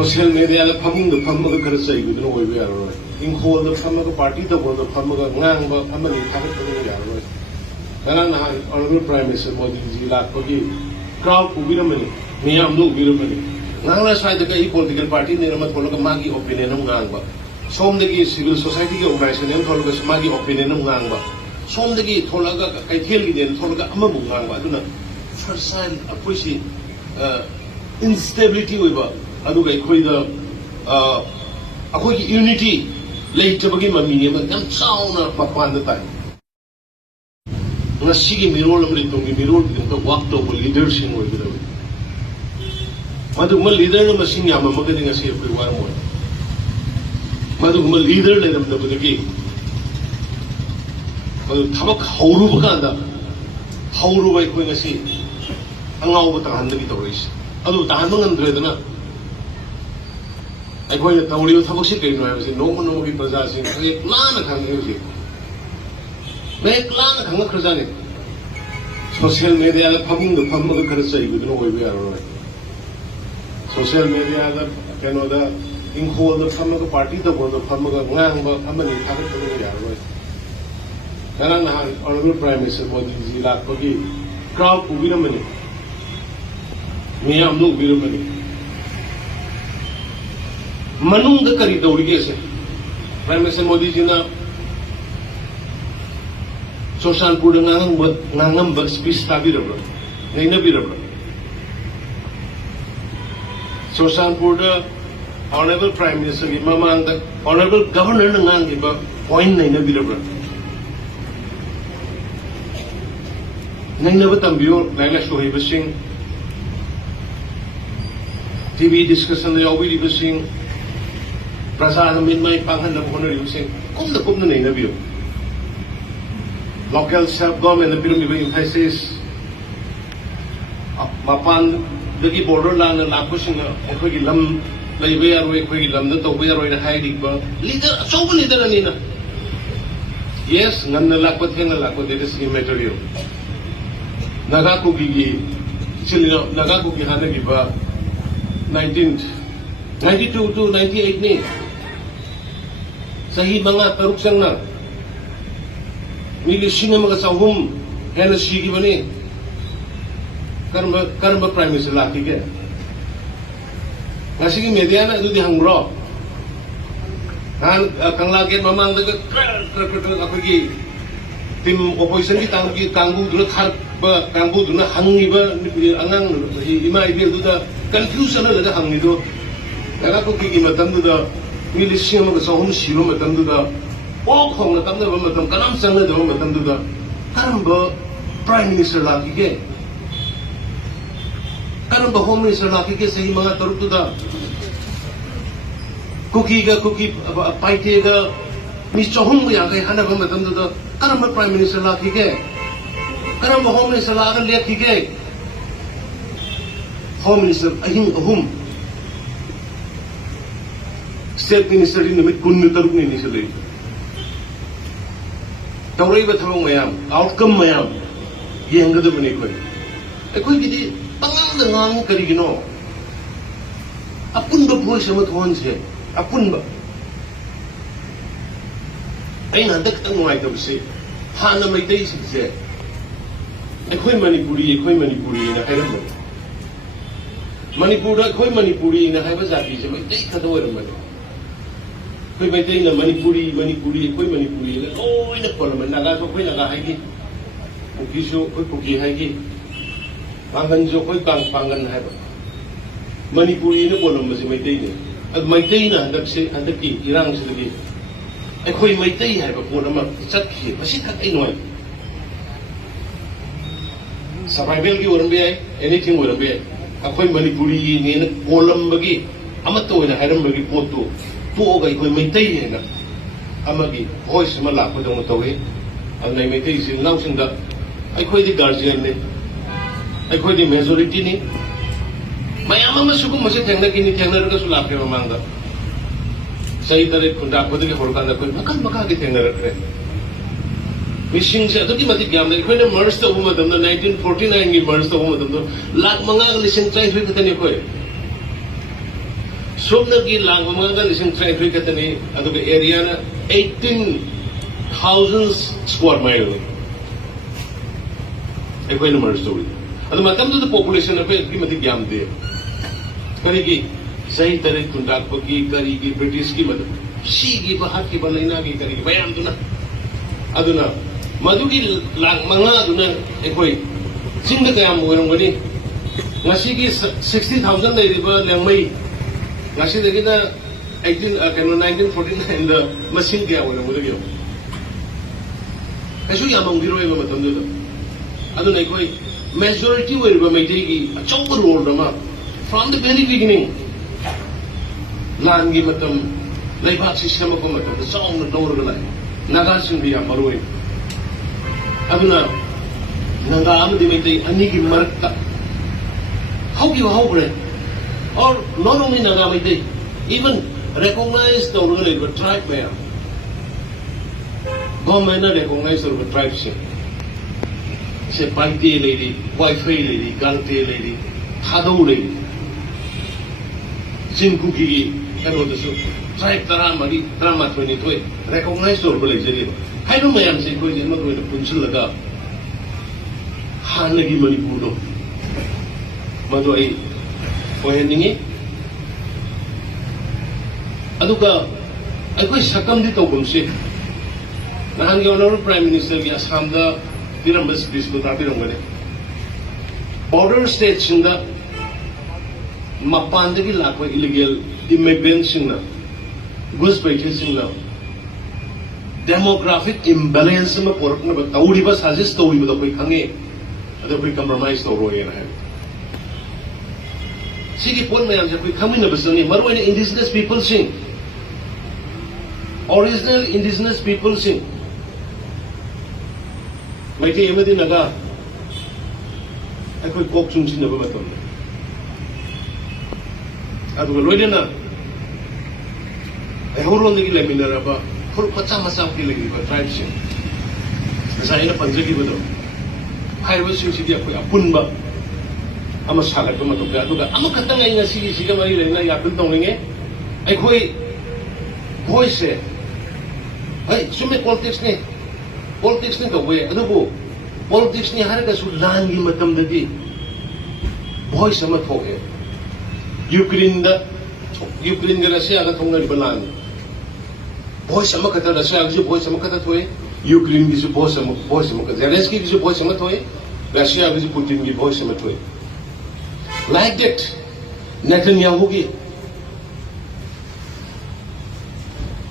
social media la phamung the pham ga kar sai gu no we ya ro in khol the pham ga party the bol the pham ga ngang ba pham ni tha ga ko ya ro kana na honorable prime minister Modi ji la ko gi crowd ku bi ram ni miyam do bi ram ni ngang la sai da kai political party ne ram thol ga ma gi opinion am ngang ba som de gi civil society ga organization ne thol ga ma gi opinion am ngang ba som de gi thol ga kai thel gi den thol ga am bu ngang ba aduna first sign appreciate instability we ba adu ga khoi da akhoi ki unity lei tabagi mami ne ba yam chauna papan da tai ngasi gi mirol amri tong gi mirol gi to wak to leadership we bi madu ma leader no masing yam ma ga dinga se khoi war mo madu ma leader le dam da bu gi madu thabak hauru ba ka da hauru bai khoi ngasi angau ba ta han da gi to ris adu ta han ngan dre da na ai khoi ta uri thabak si kai no ai si no mo gi praja sing ai plan khang ne si me plan khang khraja ne social media la phamung do pham ga khar sai gu no we be aro social media da keno da in khol da pham ga party da bol da pham ga ngang ba pham ni tha ga ko ya ro kana na honorable prime minister Modi ji la ko gi crowd ku bi na mani miyam no bi ro mani manung da kari dauri ge se prime minister Modi ji na Sosanpur da ngangam ba speech ta bi ro nei na bi ro Sosanpur da honorable prime minister gi mamang da honorable governor na ngang gi ba point nei na bi ro nei na ba tam bio laila shohi ba sing TV discussion da yawi ba sing prasad min mai panghan da honor yu sing kum na nei na bio local self government na pirum ibang emphasis mapan dagi border la na la pushing na khoi gi lam lai be aroi khoi gi lam na to be aroi na hai dik ba leader so leader ani na yes ngam na la ko theng na la ko that is immaterial naga ko gi silino naga ko gi hana gi ba 1992 to 98 ni sahi mga taruk sang na milising mga sahum hena sigi bani karma prime minister laki ke ngasi gi media na du di hangro han kang lagi mamang da apa gi tim opposition gi tanggu du khar ba tanggu du na hangi ba angang ima ibe du da confusion la da hangi do daga ko gi matam du da milising mga sahum siro matam du da all khong na tamna ba matam kanam sang na do matam du da karamba prime minister laki ke karamba home minister laki ke sahi mga taruk du da cookie paite ga mi chohum ya ga hana ba matam du da karamba prime minister laki ke karamba home minister la ga leki ke home minister ahum state minister ni mit kun taruk ni sele tawrai ba thamang mayam outcome mayam yeng ga bani koi gidi pangang da ngang kari gino apun ba phoi sama thon se apun ba ai na dak tang ngai tab se ha na mai dai se khoi manipuri na hai ram manipur da khoi manipuri na hai ba jati se mai dai khado ram ba khoi mai dai na manipuri khoi manipuri la oi na kola man naga so khoi naga hai gi kuki so khoi kuki hai gi pangan jo khoi pangan hai ba manipuri na bolam ma se mai dai ne ad mai dai na handak se handak ki irang se gi ai khoi mai dai hai ba ko ma chat ki ba si thak ai noi survival ki oran be anything oran be akhoi manipuri ne na bolam ba gi amato na hairam ba gi poto to ga khoi mai dai ne na amagi voice ma la ko dong to we an nei mai dai sin lau sing da ai khoi di guardian ne ai khoi di majority ni mayam ma suku ma se thengna ki ni thengna ra su la pe ma mangda sahi tare khunda ko de hol kan da koi makan maka ki thengna ra kre missing se adu ki mati gyam da khoi ne merge to ma dam 1949 ni merge to ma dam lak manga lising chai fi ka ni khoi Somnagi Langamaga listen traffic at the area 18,000 square mile. A quite number story. And the matam to the population of it, give the gam there. Kariki, say Tarek Kundakaki, Kariki, British Kimad, she give a haki balinagi, Kariki, Bayanduna. Aduna, Maduki Langmanga, Aduna, a quite. Sing the gam when money. Nasiki 60,000 river, Lamay. Nasi lagi na 1949 the machine kaya wala mo lagi. Kasi yung amang biro ay mamatanda doon. Ano na ikoy majority way ba may tigi a chong role naman from the very beginning. Langi matam laibak sistema ko matam the song na door galay. Nagasin biya maruin. Ano na nanggaam di may tigi anigi marka. How bre? Or not only Nagamite, even recognize the organized tribe there. Government recognize the tribe. Say, Panti lady, Wi-Fi lady, Gante lady, Hado lady, Sinkuki, and all the tribe Taramari, Drama 22, recognize the organization. I don't know, I'm saying, I'm not going to put Chilaga Hanagi Manipuno Madoi. Poheningi, aduga, aku sakam di tawag siya. Nahan yung Honorable Prime Minister ki Assam da pinambas bispo tapi rongane. Border states sinda mapanda ki lakwa illegal immigrants sinda, goods purchasing sinda, demographic imbalance ma porok na ba tawuri ba suggest tawuri ba koi kange, ada koi compromise tawro yan hai. Sige pon mayam siya kami na basta ni maruin na indigenous people sing. Original indigenous people sing. May kaya mo din naga. Ay ko'y kok sung sin na ba maton. At waloy din na. Ay huron nagi lamin na ba. Hur macam-macam kilagi ba tribe sing. Nasa ina panjagi ba daw. Highway sing sige ako'y apun ba. Ama salat ko matugga tuga ama katangay nga sige mari lang na yapil tong linge ay koy voice ay sume politics ni to we ano po politics ni har ka sulan gi matam dadi voice ama to he Ukraine ga Russia ga thong ngal banan voice ama kata Russia ga voice ama kata to he Ukraine gi voice ama ka Zelensky gi voice ama to he Russia gi Putin gi voice ama to he. Like that, Netanyahu ki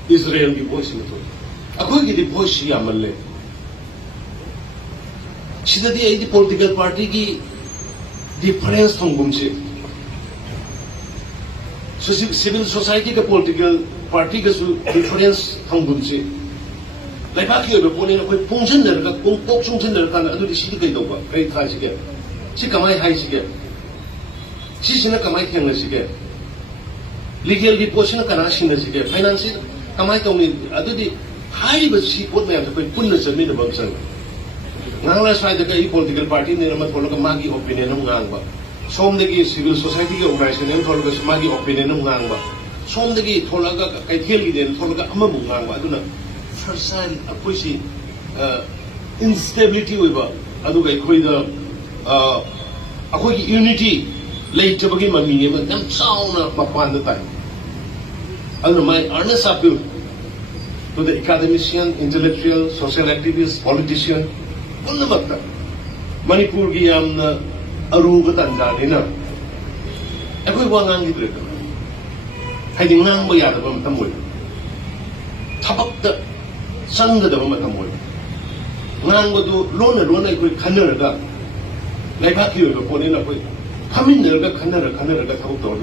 Israel ki voice में तो अकोई की voice ही अमल ले सीधा दी एक political party की difference थोंगुम से civil society का political party का difference थोंगुम से लाइफ की ओर बोले ना कोई फंक्शन दर का कोई फंक्शन दर का ना अदुरी सीधी कहीं दो बा कहीं था सीखे सी कमाई हाई सीखे Sisi na kamay kiyang na sige. Legal deposit na kanasin na sige. Financial kamay tong ni ado di high ba sipot na yan sa pun na sa mi na bagsan. Nang last fight ka political party ni naman follow ka magi opinion ng ngang ba. Som dagi civil society ka organization ng follow ka sa magi opinion ng ngang ba. Som dagi follow ka kay theli din follow ka amabu ngang ba. Ado na first time apoy si instability ba. Ado kay koy da akoy unity late to begin my meaning, but them sound upon the time. Under my earnest appeal to the academician, intellectual, social activist, politician, all the matter. Manipur gi am na aruga tanda ni na. Ako'y wangang libre ka. Hay di ngang bayada ba matamoy. Tapak da sanga da ba matamoy. Ngang ba do lona ako'y kanar ka. Lai baki yo ko ni na ako'y Kami nilga kanara ka tawag